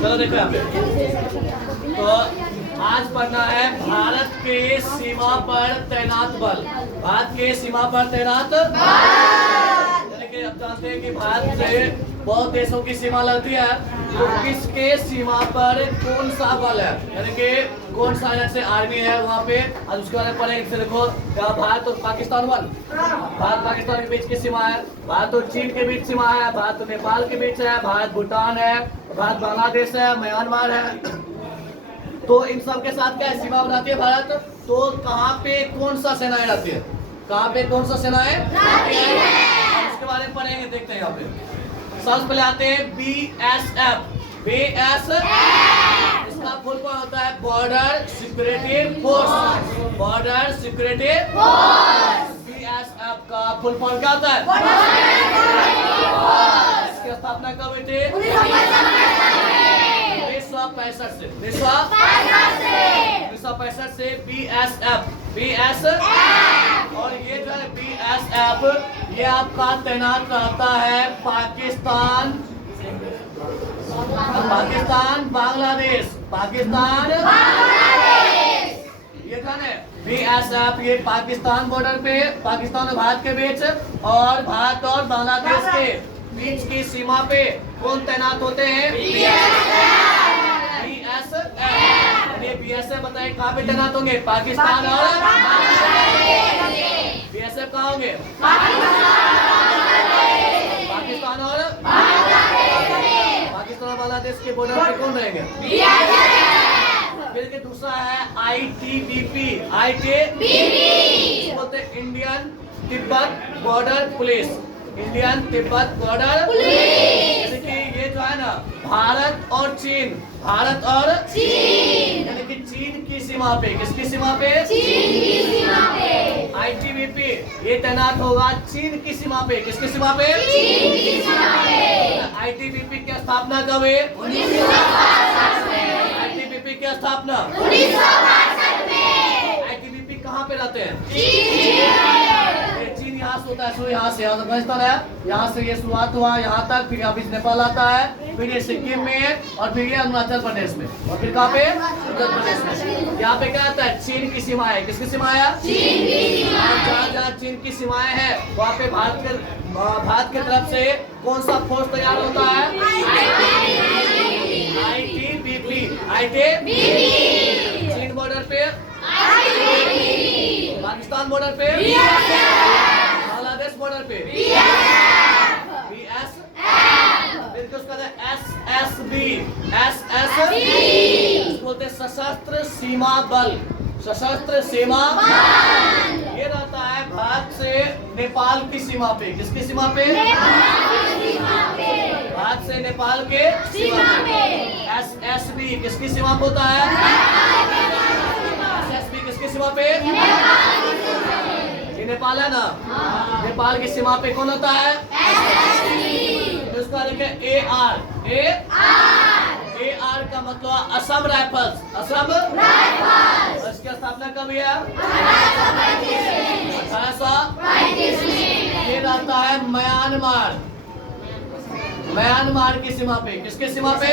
चलो देखो यहाँ पे, तो आज पढ़ना है भारत के सीमा पर तैनात बल। भारत के सीमा पर तैनात यानी कि अब जानते हैं कि भारत से बहुत देशों की सीमा लगती है, तो किसके सीमा पर कौन सा बल है, यानी कि कौन सा जैसे आर्मी है वहाँ पे। और उसके बारे में पढ़ेंगे। जैसे देखो यहाँ भारत और पाकिस्तान बल, भारत पाकिस्तान के बीच की सीमा है, भारत और चीन के बीच सीमा है, भारत और नेपाल के बीच है, भारत भूटान है, भारत बांग्लादेश है, म्यांमार है। तो इन सब के साथ क्या सीमा बनाती है भारत। तो कहाँ पे कौन सा सेनाएं रहती है, कहाँ पे कौन सा सेनाएं रहती है, उसके बारे में पढ़ेंगे। देखते हैं यहाँ पे सबसे पहले आते हैं BSF। BSF इसका फुल फॉर्म होता है border security force. Border security force. BSF का फुल फॉर्म क्या होता है? इसकी स्थापना कब हुई थी? 1965 से BSF। और ये जो है BSF ये आपका तैनात रहता है पाकिस्तान, बांग्लादेश, ये जाने BSF ये पाकिस्तान बॉर्डर पे, पाकिस्तान और भारत के बीच और भारत और बांग्लादेश के बीच की सीमा पे कौन तैनात होते हैं? BSF बताइए कहाँ पे तैनात होंगे? पाकिस्तान और BSF कहाँ होंगे? पाकिस्तान और बांग्लादेश के बॉर्डर पे कौन रहेंगे? फिर के दूसरा है ITBP। बोलते हैं Indian Tibet border police. Indian Tibet border police. यानी कि ये जो है ना भारत और चीन यानी कि चीन की सीमा पे, किसकी सीमा पे? चीन की सीमा पे। ITBP ये तैनात होगा चीन की सीमा पे, किसकी सीमा पे? चीन की सीमा पे। ITBP की स्थापना कब हुई? 1962 में। ITBP की स्थापना 1962 में। ITBP कहाँ पे रहते हैं? चीन यहाँ से होता है, यहाँ से अफगानिस्तान है, यहाँ से ये शुरुआत हुआ यहाँ तक, फिर यहाँ बीच नेपाल आता है, फिर ये सिक्किम में और फिर ये अरुणाचल प्रदेश में, और फिर कहाँ पे? उत्तर प्रदेश में। यहाँ पे क्या आता है? चीन की सीमा है, किसकी सीमा है? चीन की सीमा। जहाँ जहाँ चीन की सीमाएं हैं वहाँ पे भारत के तरफ से कौन सा फोर्स तैयार होता है? ITBP। चीन बॉर्डर पे, पाकिस्तान बॉर्डर पे, बांग्लादेश बॉर्डर पे BSF। फिर उसका SSB बोलते सशस्त्र सीमा बल। सशस्त्र सीमा ये रहता है भारत से नेपाल की सीमा पे, किसकी सीमा पे? भारत से नेपाल के सीमा पे। SSB किसकी सीमा पे होता है? SSB किसकी सीमा पे? ये नेपाल है ना, नेपाल की सीमा पे कौन होता है? तो उसका देखिए AR का मतलब असम राइफल्स। असम राइफल्स इसकी स्थापना कब हुई है? 1835 में। ये रहता है म्यांमार की सीमा पे, किसके सीमा पे?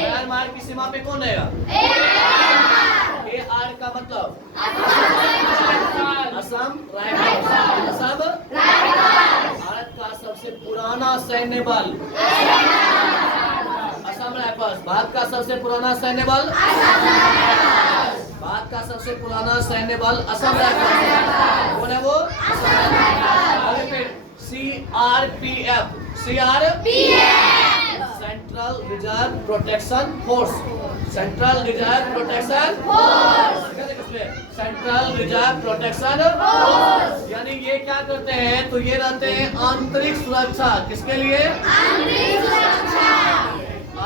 म्यांमार की सीमा पे कौन रहेगा? AR का मतलब असम राइफल्स। असम भारत का सबसे पुराना सैन्य बल असम राइफल्स। भारत का सबसे पुराना सैन्य बल भारत का सबसे पुराना सैन्य बल असम राइफल्स। कौन है वो? आगे फिर CRPF। Central reserve protection force. Central reserve protection force. Central reserve protection force यानी ये क्या करते हैं? तो ये रहते हैं आंतरिक सुरक्षा। किसके लिए?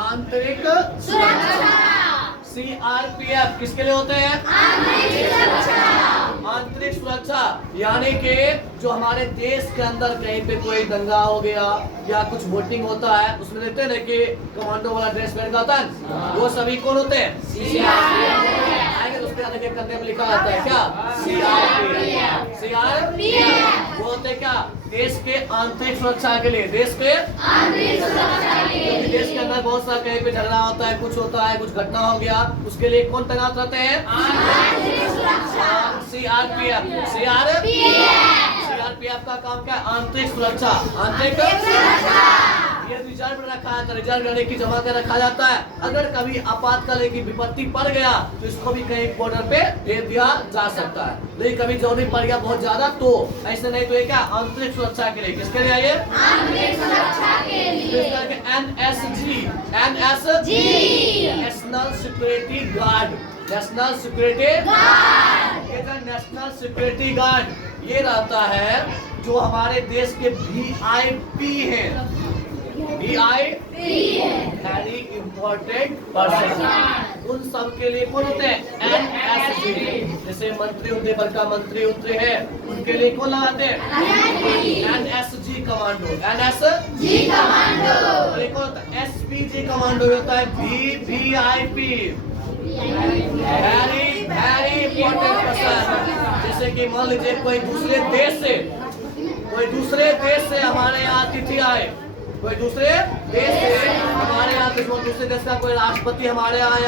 आंतरिक सुरक्षा। CRPF किसके लिए होते हैं? आंतरिक सुरक्षा यानी कि जो हमारे देश के अंदर कहीं पे कोई दंगा हो गया या कुछ वोटिंग होता है उसमें देखते हैं ना कि कमांडो वाला ड्रेस पहन का होता है, वो सभी कौन होते हैं? आएंगे तो उसके आगे कंधे में लिखा रहता है क्या? CRPF। वो होते क्या? देश के आंतरिक सुरक्षा के लिए, देश के आंतरिक सुरक्षा के लिए, देश के अंदर बहुत सारा कहीं पे झगड़ा होता है, कुछ होता है, कुछ घटना हो गया, उसके लिए कौन तैनात रहते हैं? आंतरिक सुरक्षा, सीआरपीएफ। सीआरपीएफ का काम क्या है? आंतरिक सुरक्षा। आंतरिक सुरक्षा ये रिजर्व में रखा जाता है, रिजर्व रहने की जमा कर रखा जाता है। अगर कभी आपातकाल की विपत्ति पड़ गया तो इसको भी कहीं बॉर्डर पे भेज दिया जा सकता है। नहीं कभी जरूरी पड़ गया बहुत ज्यादा तो ऐसे नहीं, तो ये क्या आंतरिक सुरक्षा के लिए, किसके लिए आइए? आंतरिक सुरक्षा के लिए। NSG, NSG national security guard, national security guard. ये जो नेशनल सिक्योरिटी गार्ड ये रहता है जो हमारे देश के वीआईपी हैं, वीआईपी वेरी इम्पोर्टेंट पर्सन, उन सब के लिए कौन होते हैं? एनएसजी। जैसे मंत्री होते, बड़का मंत्री होते हैं, उनके लिए कौन लगाते हैं? NSG commando, NSG commando. और एक होता है एसपीजी कमांडो, होता है VVIP very very important person. जैसे कि मान लीजिए कोई दूसरे देश से हमारे यहाँ अतिथि आए, कोई दूसरे देश से हमारे यहाँ, दूसरे देश का कोई राष्ट्रपति हमारे यहाँ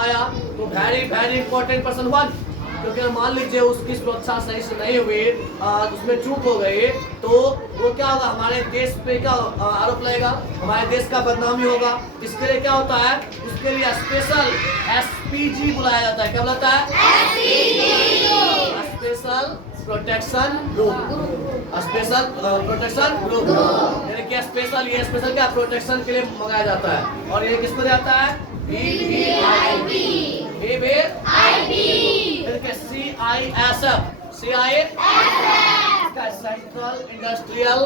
आया तो very very important person one, क्योंकि मान लीजिए उसकी सुरक्षा सही से नहीं हुई, उसमें चूक हो गई तो वो क्या होगा? हमारे देश पे क्या आरोप लगेगा? हमारे देश का बदनामी होगा। इसके लिए क्या होता है? उसके लिए स्पेशल एसपीजी बुलाया जाता है। क्या बुलाता है? Special protection group, special protection group. यानी कि स्पेशल, ये स्पेशल क्या प्रोटेक्शन के लिए मंगाया जाता है। और ये किसको जाता है? VVIP, CISF, CISF central industrial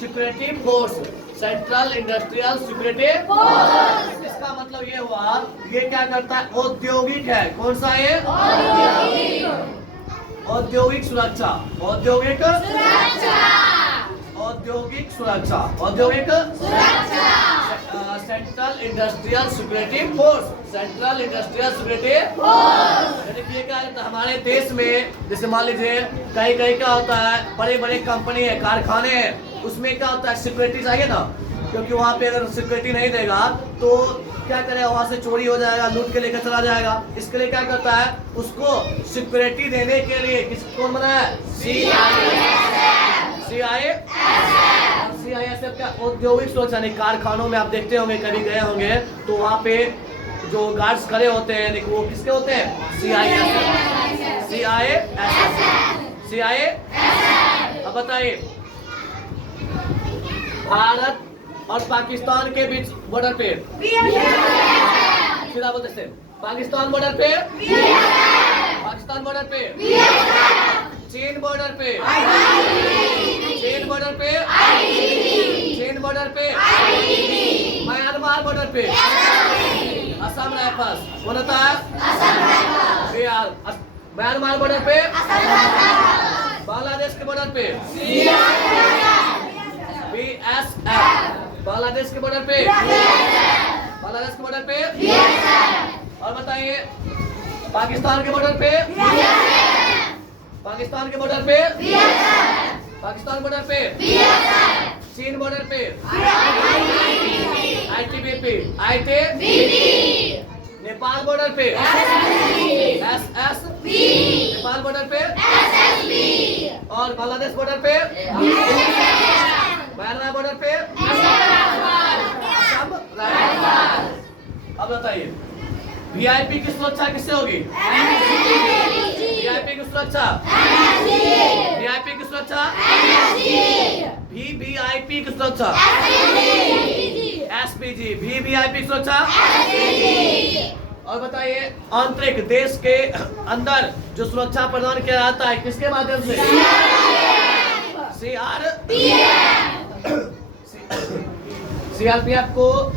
security force, central industrial security force. इसका मतलब ये हुआ, ये क्या करता है? औद्योगिक है। कौन सा है? औद्योगिक सुरक्षा, औद्योगिक सुरक्षा, औद्योगिक सुरक्षा, औद्योगिक सुरक्षा। Central industrial security force, central industrial security force. यानी कि क्या है? हमारे देश में जैसे मान लीजिए कहीं कहीं क्या होता है? बड़े बड़े कंपनी है, कारखाने हैं, उसमें क्या होता है? सिक्योरिटी चाहिए ना, क्योंकि वहाँ पे अगर सिक्योरिटी नहीं देगा तो क्या करेगा? वहाँ से चोरी हो जाएगा, लूट के लेकर चला जाएगा। इसके लिए क्या करता है? उसको सिक्योरिटी देने के लिए कौन बनाया है? सीआईएसएफ का औद्योगिक सुरक्षा। कारखानों में आप देखते होंगे, कभी गए होंगे तो वहाँ पे जो गार्ड्स खड़े होते हैं वो किसके होते हैं? CISF, CISF. अब बताइए भारत और पाकिस्तान के बीच बॉर्डर पे सीधा बोलते हैं, पाकिस्तान बॉर्डर पे, पाकिस्तान बॉर्डर पे, चीन बॉर्डर पे, चीन बॉर्डर पे, चीन बॉर्डर पे, म्यांमार बॉर्डर पे, असम राइफल्स। कौन होता है? म्यांमार बॉर्डर पे, बांग्लादेश के बॉर्डर पे बीएसएफ, बांग्लादेश के बॉर्डर पे, बांग्लादेश के बॉर्डर पे। और बताइए पाकिस्तान के बॉर्डर पे, पाकिस्तान के बॉर्डर पे, पाकिस्तान बॉर्डर पे, चीन बॉर्डर पे आईटीबीपी, नेपाल बॉर्डर पे एसएसबी, नेपाल बॉर्डर पे एसएसबी। और बांग्लादेश बॉर्डर पे, म्यांमार बॉर्डर पे असम राइफल। अब बताइए वीआईपी की सुरक्षा किससे होगी? वीआईपी की सुरक्षा, वीआईपी की सुरक्षा, वीवीआईपी की सुरक्षा, एसपीजी, वीवीआईपी की सुरक्षा। और बताइए आंतरिक देश के अंदर जो सुरक्षा प्रदान किया जाता है किसके माध्यम से? सीआरपीएफ को,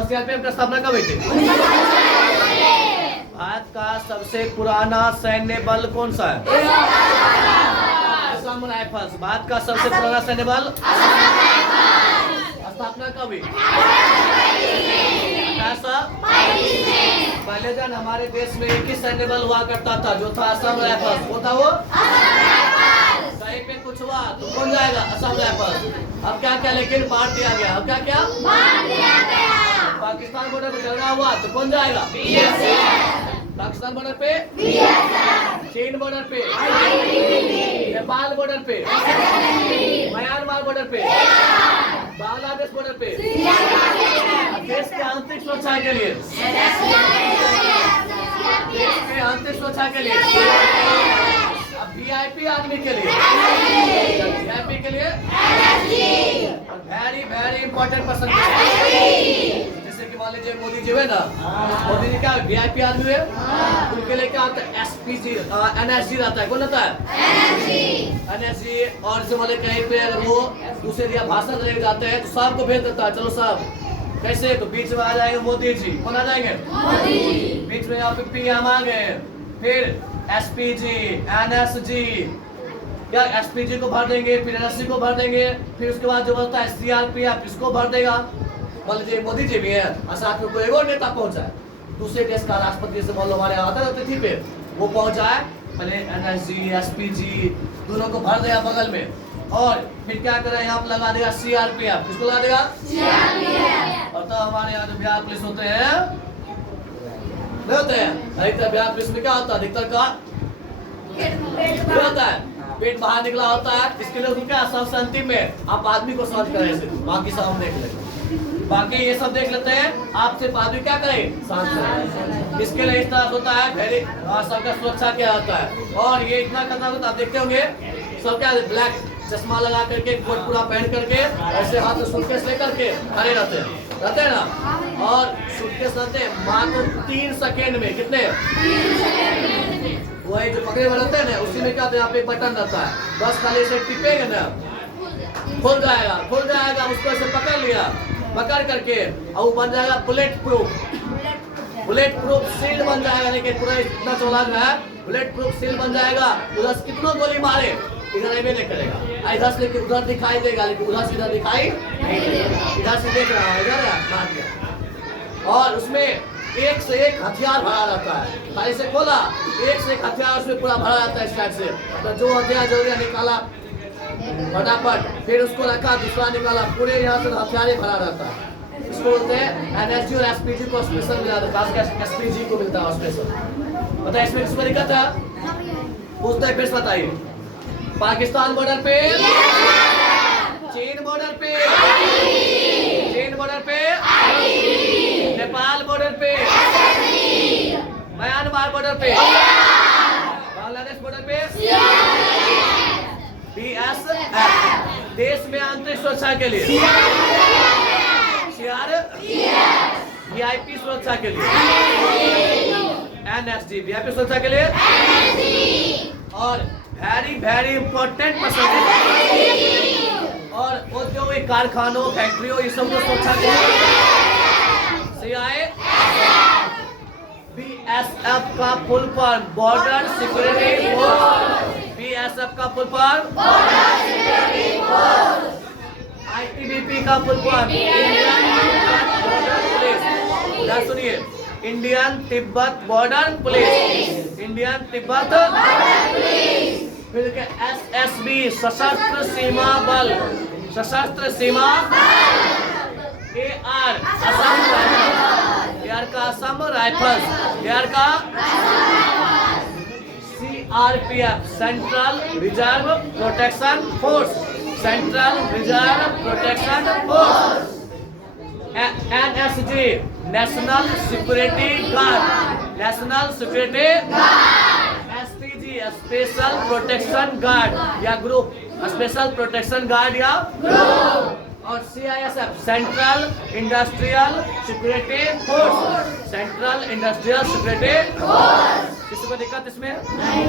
सीआरपीएफ का स्थापना कब हुई थी? भारत का सबसे पुराना सैन्य बल कौन सा है? असम राइफल्स। भारत का सबसे पुराना सैन्य बल स्थापना कब हुई? 1822। पहले जन हमारे देश में एक ही सैन्य बल हुआ करता था जो था असम राइफल्स। वो था वो सही कहीं पे कुछ हुआ तो कौन जाएगा? असम राइफल्स। अब क्या क्या लेकिन बांट दिया गया। अब क्या क्या बांट दिया गया। पाकिस्तान बॉर्डर पे झगड़ा हुआ तो कौन जाएगा? पाकिस्तान बॉर्डर पे, चीन बॉर्डर पे, नेपाल बॉर्डर पे, म्यांमार बॉर्डर पे, बांग्लादेश बॉर्डर पे, देश के आंतरिक सुरक्षा के लिए, देश के आंतरिक सुरक्षा के लिए, अब वीआईपी आदमी के लिए, वीआईपी के लिए वेरी वेरी इंपॉर्टेंट पर्सन, जैसे कि मान लीजिए मोदी जी हुए ना, मोदी जी क्या वीआईपी आदमी हुए, उनके लिए क्या होता है? एसपीजी, एनएसजी रहता है। कौन रहता है? एनएसजी। और जैसे मान कहीं पे अगर वो दूसरे दिया भाषण देने जाते हैं तो सबको भेज देता है, चलो सब कैसे, तो बीच में आ जाएंगे मोदी जी। कौन आ जाएंगे? मोदी जी। बीच में यहाँ पे पीएम आ गए, फिर एसपीजी, एनएसजी, क्या एसपीजी को भर देंगे, फिर एनएसजी को भर देंगे, फिर उसके बाद जो बचता है सीआरपीएफ, इसको भर देगा। मान लीजिए मोदी जी भी है और साथ में कोई एक और नेता पहुंचा है, दूसरे देश का राष्ट्रपति से मान लो हमारे आता है अतिथि पे, वो पहुंचा है, पहले एनएसजी, एसपीजी दोनों को भर देगा बगल में, और फिर क्या करें यहाँ पे लगा देगा सीआरपीएफ। किसको लगा देगा? सीआरपीएफ। और तो हमारे यहाँ जो बिहार पुलिस होते हैं नहीं होते हैं, अधिकतर बिहार पुलिस में क्या होता है? अधिकतर का क्या होता है? पेट बाहर निकला होता है। इसके लिए क्या सबसे अंतिम में आप आदमी को समझ करें, बाकी सब हम देख लेंगे, बाकी ये सब देख लेते हैं। आप सिर्फ आदमी क्या करें? शांत करें। इसके लिए इस तरह होता है वेरी सबका सुरक्षा क्या होता है। और ये इतना खतरनाक होता है, आप देखते होंगे सब क्या ब्लैक चश्मा लगा करके, कोट पूरा पहन करके, ऐसे हाथ में सूटकेस लेकर के खड़े रहते हैं ना, और सूटकेस रहते हैं मात्र 3 सेकेंड में। कितने? वही जो पकड़े हुए रहते हैं ना, उसी में क्या होता है? यहाँ पे बटन रहता है, बस खाली इसे टिपेंगे ना, खुल जाएगा। उसको ऐसे पकड़ लिया, पकड़ करके और वो बन जाएगा बुलेट प्रूफ सील बन जाएगा। लेकिन पूरा इतना चौड़ा है, बुलेट प्रूफ सील बन जाएगा। उधर से कितना गोली मारे इधर ऐसे नहीं करेगा, इधर से लेके उधर दिखाई देगा, लेकिन उधर से इधर दिखाई नहीं देगा। इधर से देख रहा है, इधर मार दिया। और उसमें एक से एक हथियार भरा रहता है, खाली से खोला, एक से एक हथियार उसमें पूरा भरा रहता है इस साइड से। तो जो हथियार जरूरी निकाला फटाफट, फिर उसको रखा, दूसरा निकाला, पूरे यहाँ से हथियार भरा रहता है। इसको बोलते हैं एनएसजी। और एसपीजी को स्पेशल मिला था, एसपीजी को मिलता है स्पेशल। पता है इसमें किसको दिक्कत है? पूछते हैं, फिर बताइए। पाकिस्तान बॉर्डर पे, चीन बॉर्डर पे, नेपाल बॉर्डर पे, म्यांमार बॉर्डर पे, बांग्लादेश बॉर्डर पे, बीएसएफ देश में आंतरिक सुरक्षा के लिए, वीआईपी सुरक्षा के लिए, एनएसजी वीआईपी सुरक्षा के लिए, और वेरी वेरी इंपॉर्टेंट पर्सन, और औद्योगिक कारखानों, फैक्ट्रियों, ये सब सुरक्षा के लिए बीएसएफ का full form border security force, BSF का फुल फॉर्म आईटीबीपी का फुल फॉर्म सुनिए, Indian Tibet border police, Indian Tibet फिर के एसएसबी सशस्त्र सीमा बल, सशस्त्र सीमा, एआर असम राइफल्स, एआर का असम राइफल्स, एआर का CRPF central reserve protection force, central reserve protection force, NSG national security guard, national security guard, SPG special protection guard या group, special protection guard या group, और CISF central industrial security force, central industrial security force. किसी को दिक्कत इसमें? नहीं।